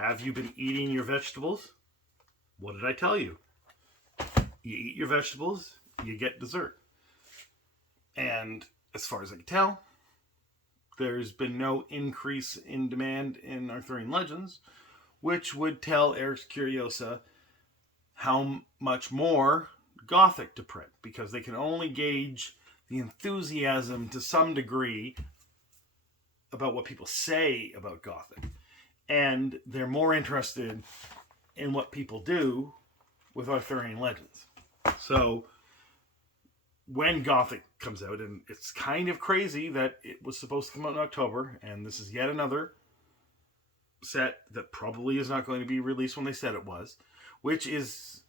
have you been eating your vegetables? What did I tell you? You eat your vegetables, you get dessert. And as far as I can tell, there's been no increase in demand in Arthurian Legends, which would tell Eric's Curiosa how much more Gothic to print, because they can only gauge the enthusiasm to some degree about what people say about Gothic. And they're more interested in what people do with Arthurian Legends. So when Gothic comes out, and it's kind of crazy that it was supposed to come out in October, and this is yet another set that probably is not going to be released when they said it was, which is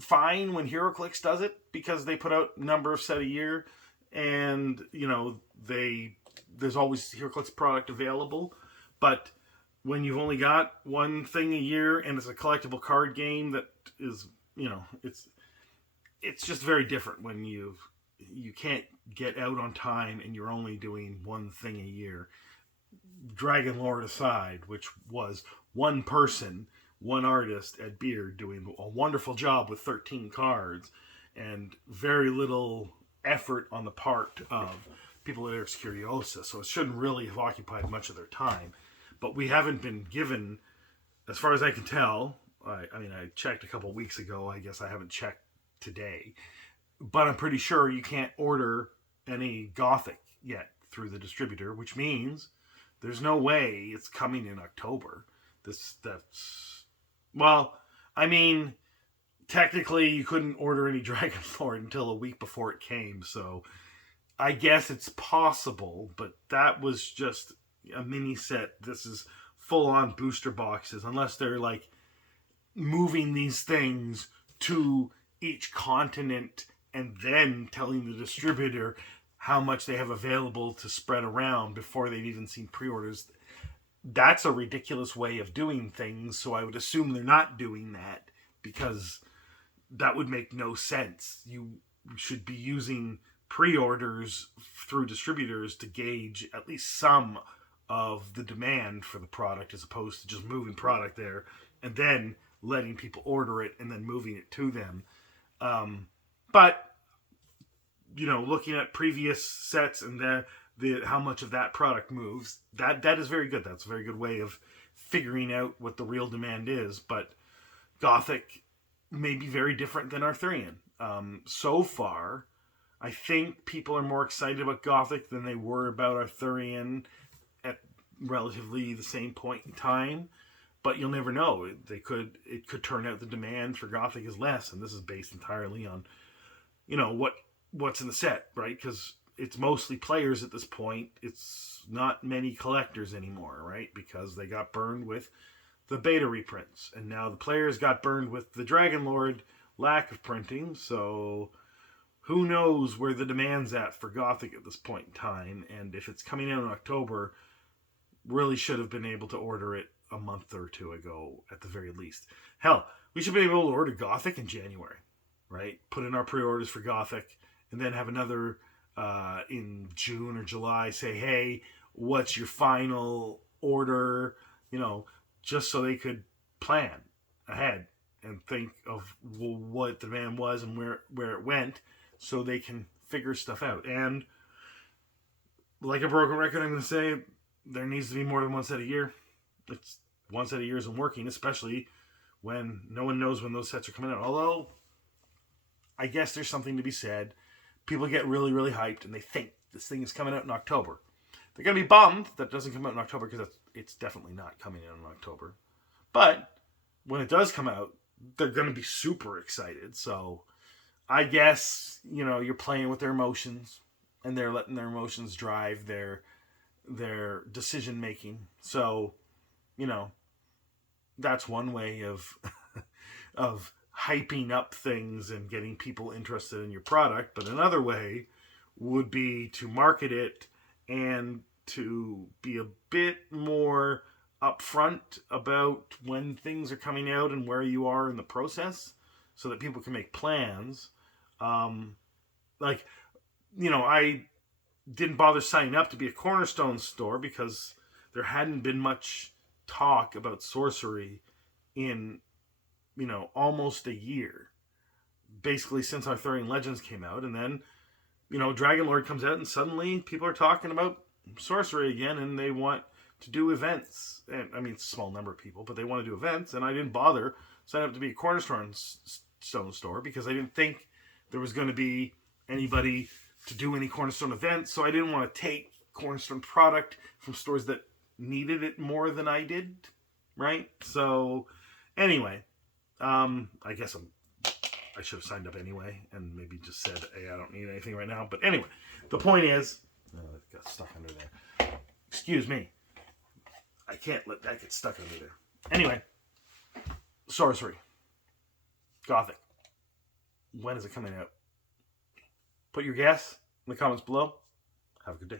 fine when HeroClix does it, because they put out a number of set a year, and there's always HeroClix product available. But when you've only got one thing a year and it's a collectible card game that is, it's just very different when you can't get out on time and you're only doing one thing a year. Dragon Lord aside, which was one person, one artist at Beard doing a wonderful job with 13 cards and very little effort on the part of people at Eric's Curiosa, so it shouldn't really have occupied much of their time. But we haven't been given, as far as I can tell, I checked a couple weeks ago, I guess I haven't checked today, but I'm pretty sure you can't order any Gothic yet through the distributor, which means there's no way it's coming in October. Technically you couldn't order any Dragon Lord until a week before it came, so I guess it's possible, but that was just a mini set. This is full-on booster boxes, unless they're like moving these things to each continent and then telling the distributor how much they have available to spread around before they've even seen pre-orders. That's a ridiculous way of doing things, so I would assume they're not doing that, because that would make no sense. You should be using pre-orders through distributors to gauge at least some of the demand for the product, as opposed to just moving product there and then letting people order it and then moving it to them. But looking at previous sets and how much of that product moves, that is very good. That's a very good way of figuring out what the real demand is. But Gothic may be very different than Arthurian. So far, I think people are more excited about Gothic than they were about Arthurian at relatively the same point in time. But you'll never know. It could turn out the demand for Gothic is less, and this is based entirely on, what's in the set, right? Because it's mostly players at this point. It's not many collectors anymore, right? Because they got burned with the beta reprints, and now the players got burned with the Dragon Lord lack of printing. So who knows where the demand's at for Gothic at this point in time? And if it's coming out in October, really should have been able to order it a month or two ago at the very least. Hell, we should be able to order Gothic in January, right? Put in our pre-orders for Gothic, and then have another in June or July say, hey, what's your final order? Just so they could plan ahead and think of what the demand was and where it went, so they can figure stuff out. And like a broken record, I'm going to say there needs to be more than one set a year. It's one set a year isn't working, especially when no one knows when those sets are coming out. Although, I guess there's something to be said. People get really, really hyped and they think this thing is coming out in October. They're going to be bummed that it doesn't come out in October, because it's definitely not coming out in October. But when it does come out, they're going to be super excited. So I guess, you're playing with their emotions, and they're letting their emotions drive their decision making. So, that's one way of of hyping up things and getting people interested in your product. But another way would be to market it and to be a bit more upfront about when things are coming out and where you are in the process, so that people can make plans. I didn't bother signing up to be a Cornerstone store because there hadn't been much talk about sorcery in, almost a year. Basically, since Arthurian Legends came out. And then, Dragonlord comes out, and suddenly people are talking about sorcery again, and they want to do events. And I mean, it's a small number of people, but they want to do events. And I didn't bother signing up to be a Cornerstone Stone store because I didn't think there was going to be anybody to do any Cornerstone events. So I didn't want to take Cornerstone product from stores that needed it more than I did, right? So anyway, I guess I should have signed up anyway and maybe just said, hey, I don't need anything right now. But anyway, the point is, it got stuck under there. Excuse me. I can't let that get stuck under there. Anyway, sorcery. Gothic. When is it coming out? Put your guess in the comments below. Have a good day.